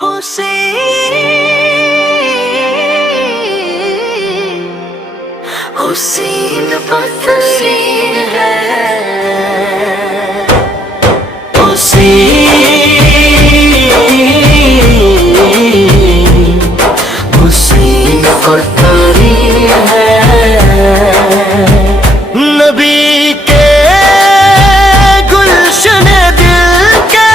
حسین پتلی ہے، حسین پتلی ہے، نبی کے گلشن دل کے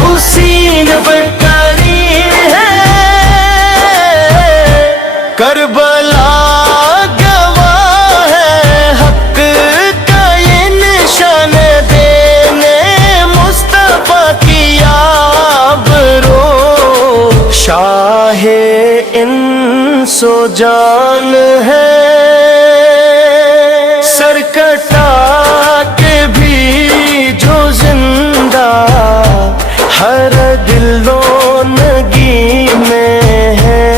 حسین پتلی ہے، کربلا شاہ انسو جان ہے، سر کٹا کے بھی جو زندہ ہر دلونگی میں ہے،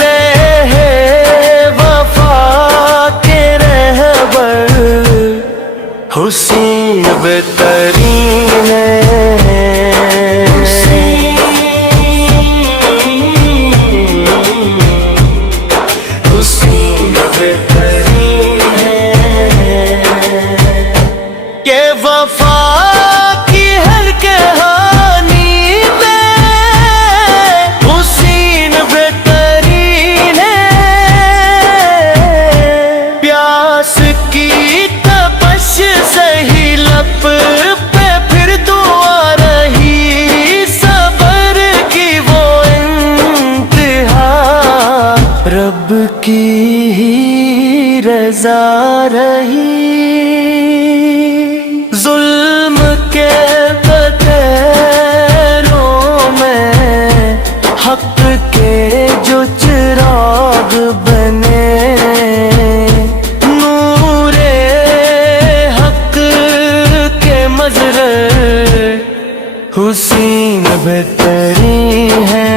رہے وفا کے رہبر حسین بہترین ہے، کہ وفا کی ہر کہانی میں حسین بہترین ہے، پیاس کی تپش سہی لب پہ پھر دعا رہی، صبر کی وہ انتہا رب کی ہی رضا رہی، ظلم کے بتیروں میں حق کے جو چراغ بنے، نور حق کے مظہر حسین بہترین ہے،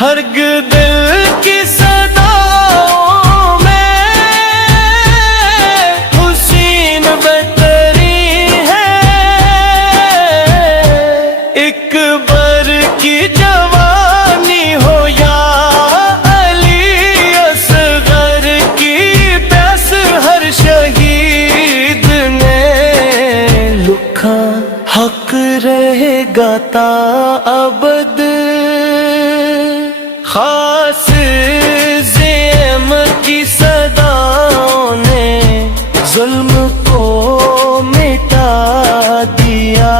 ہرگ دل کی صداؤں میں حسین بہترین ہے، ایک بر کی جوانی ہو یا علی اصغر کی پیاس ہر شہید نے لکھا، حق رہے گا تا ابد، خاص زیم کی صداؤں نے ظلم کو مٹا دیا،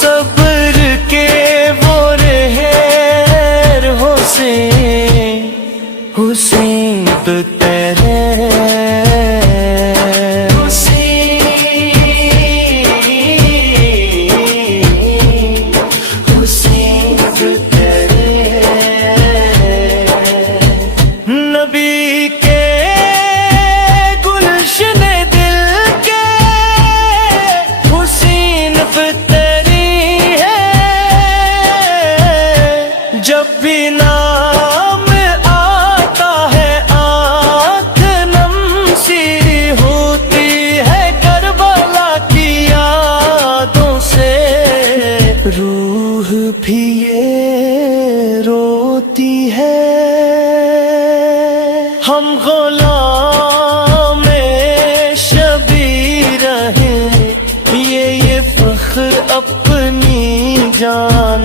صبر کے وہ رہے حسین، حسین تیرے نبی کے گلشن دل کے حسین بہترین ہے، جب بھی نام آتا ہے آنکھ نم سی ہوتی ہے، کربلا کی یادوں سے روح بھی یہ روتی ہے، ہم غلام شبیر ہیں، یہ فخر اپنی جان